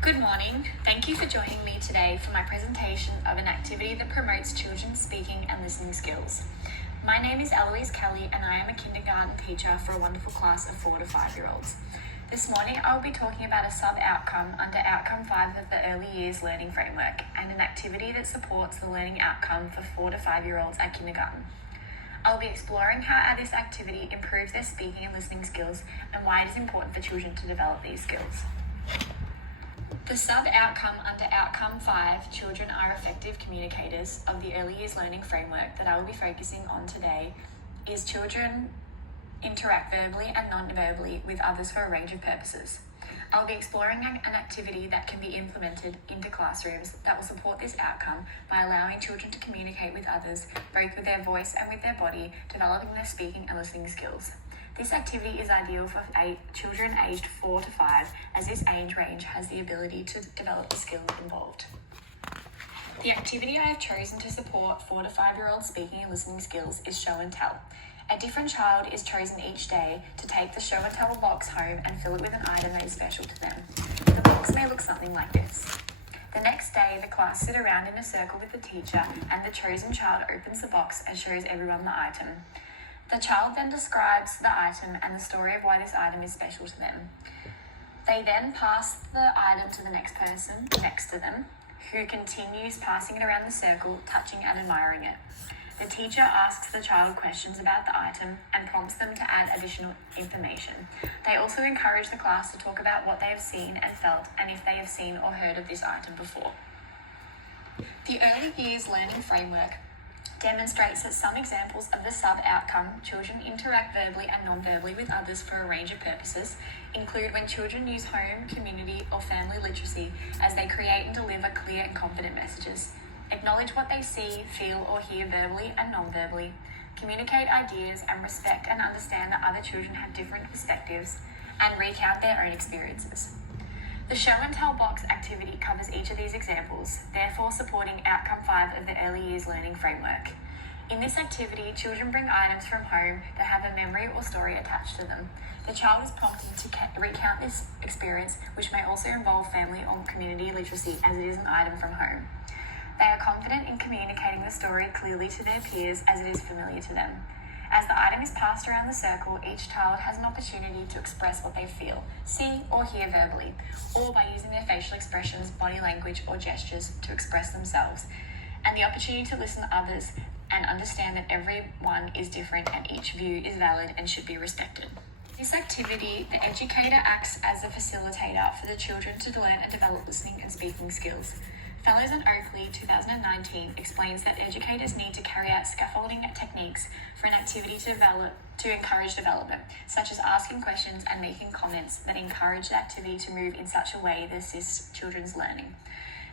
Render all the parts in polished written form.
Good morning. Thank you for joining me today for my presentation of an activity that promotes children's speaking and listening skills. My name is Eloise Kelly and I am a kindergarten teacher for a wonderful class of 4 to 5-year-olds. This morning I will be talking about a sub-outcome under Outcome 5 of the Early Years Learning Framework and an activity that supports the learning outcome for 4 to 5-year-olds at kindergarten. I'll be exploring how this activity improves their speaking and listening skills and why it is important for children to develop these skills. The sub-outcome under Outcome 5, Children are Effective Communicators, of the Early Years Learning Framework that I will be focusing on today is children interact verbally and non-verbally with others for a range of purposes. I'll be exploring an activity that can be implemented into classrooms that will support this outcome by allowing children to communicate with others, both with their voice and with their body, developing their speaking and listening skills. This activity is ideal for children aged 4 to 5, as this age range has the ability to develop the skills involved. The activity I have chosen to support 4 to 5-year-old speaking and listening skills is show and tell. A different child is chosen each day to take the show and tell box home and fill it with an item that is special to them. The box may look something like this. The next day, the class sit around in a circle with the teacher and the chosen child opens the box and shows everyone the item. The child then describes the item and the story of why this item is special to them. They then pass the item to the next person next to them, who continues passing it around the circle, touching and admiring it. The teacher asks the child questions about the item and prompts them to add additional information. They also encourage the class to talk about what they have seen and felt and if they have seen or heard of this item before. The Early Years Learning Framework demonstrates that some examples of the sub-outcome, children interact verbally and non-verbally with others for a range of purposes, include when children use home, community, or family literacy as they create and deliver clear and confident messages, acknowledge what they see, feel, or hear verbally and non-verbally, communicate ideas and respect and understand that other children have different perspectives, and recount their own experiences. The show and tell box activity covers each of these examples, therefore supporting Outcome 5 of the Early Years Learning Framework. In this activity, children bring items from home that have a memory or story attached to them. The child is prompted to recount this experience, which may also involve family or community literacy as it is an item from home. They are confident in communicating the story clearly to their peers as it is familiar to them. As the item is passed around the circle, each child has an opportunity to express what they feel, see or hear verbally, or by using their facial expressions, body language or gestures to express themselves, and the opportunity to listen to others and understand that everyone is different and each view is valid and should be respected. This activity, the educator acts as a facilitator for the children to learn and develop listening and speaking skills. Fellows and Oakley 2019 explains that educators need to carry out scaffolding techniques for an activity to encourage development, such as asking questions and making comments that encourage the activity to move in such a way that assists children's learning.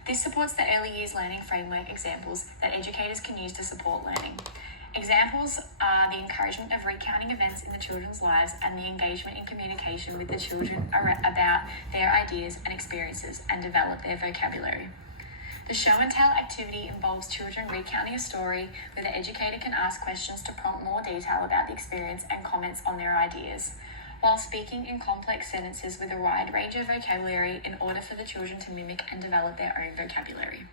This supports the Early Years Learning Framework examples that educators can use to support learning. Examples are the encouragement of recounting events in the children's lives and the engagement in communication with the children about their ideas and experiences and develop their vocabulary. The show and tell activity involves children recounting a story where the educator can ask questions to prompt more detail about the experience and comments on their ideas, while speaking in complex sentences with a wide range of vocabulary in order for the children to mimic and develop their own vocabulary.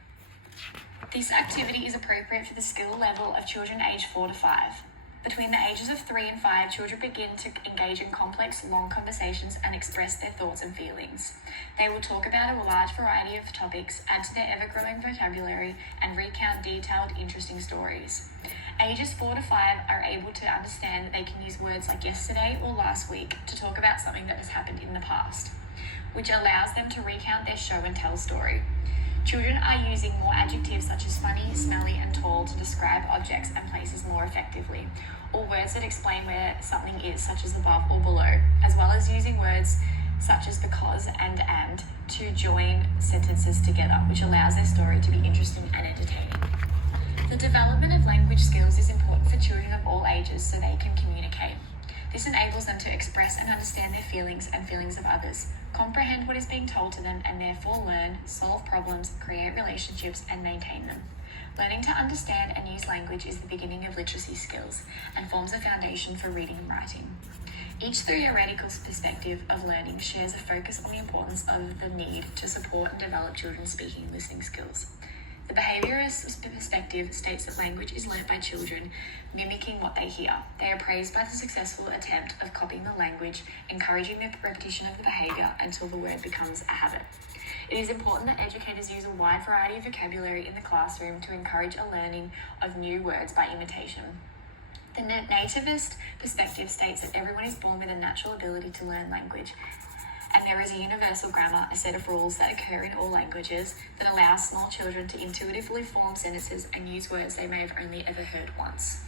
This activity is appropriate for the skill level of children aged 4 to 5. Between the ages of 3 and 5, children begin to engage in complex, long conversations and express their thoughts and feelings. They will talk about a large variety of topics, add to their ever-growing vocabulary, and recount detailed, interesting stories. Ages 4 to 5 are able to understand that they can use words like yesterday or last week to talk about something that has happened in the past, which allows them to recount their show and tell story. Children are using more adjectives such as funny, smelly, and tall to describe objects and places more effectively, or words that explain where something is, such as above or below, as well as using words such as because and to join sentences together, which allows their story to be interesting and entertaining. The development of language skills is important for children of all ages so they can communicate. This enables them to express and understand their feelings and feelings of others, comprehend what is being told to them, and therefore learn, solve problems, create relationships, and maintain them. Learning to understand and use language is the beginning of literacy skills and forms a foundation for reading and writing. Each theoretical perspective of learning shares a focus on the importance of the need to support and develop children's speaking and listening skills. The behaviourist perspective states that language is learnt by children mimicking what they hear. They are praised by the successful attempt of copying the language, encouraging the repetition of the behaviour until the word becomes a habit. It is important that educators use a wide variety of vocabulary in the classroom to encourage a learning of new words by imitation. The nativist perspective states that everyone is born with a natural ability to learn language, and there is a universal grammar, a set of rules that occur in all languages that allows small children to intuitively form sentences and use words they may have only ever heard once.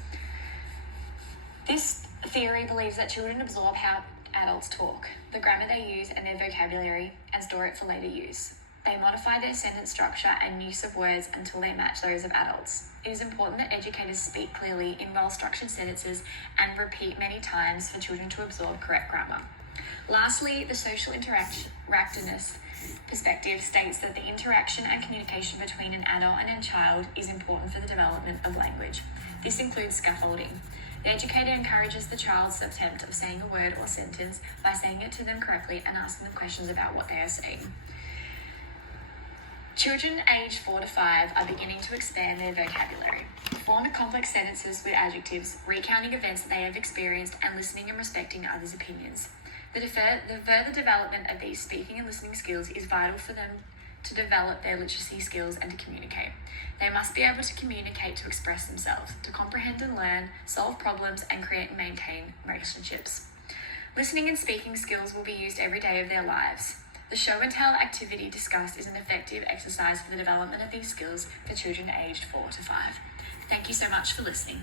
This theory believes that children absorb how adults talk, the grammar they use and their vocabulary, and store it for later use. They modify their sentence structure and use of words until they match those of adults. It is important that educators speak clearly in well-structured sentences and repeat many times for children to absorb correct grammar. Lastly, the social interactionist perspective states that the interaction and communication between an adult and a child is important for the development of language. This includes scaffolding. The educator encourages the child's attempt of saying a word or sentence by saying it to them correctly and asking them questions about what they are saying. Children aged 4 to 5 are beginning to expand their vocabulary, forming complex sentences with adjectives, recounting events that they have experienced, and listening and respecting others' opinions. The further development of these speaking and listening skills is vital for them to develop their literacy skills and to communicate. They must be able to communicate to express themselves, to comprehend and learn, solve problems, and create and maintain relationships. Listening and speaking skills will be used every day of their lives. The show and tell activity discussed is an effective exercise for the development of these skills for children aged 4 to 5. Thank you so much for listening.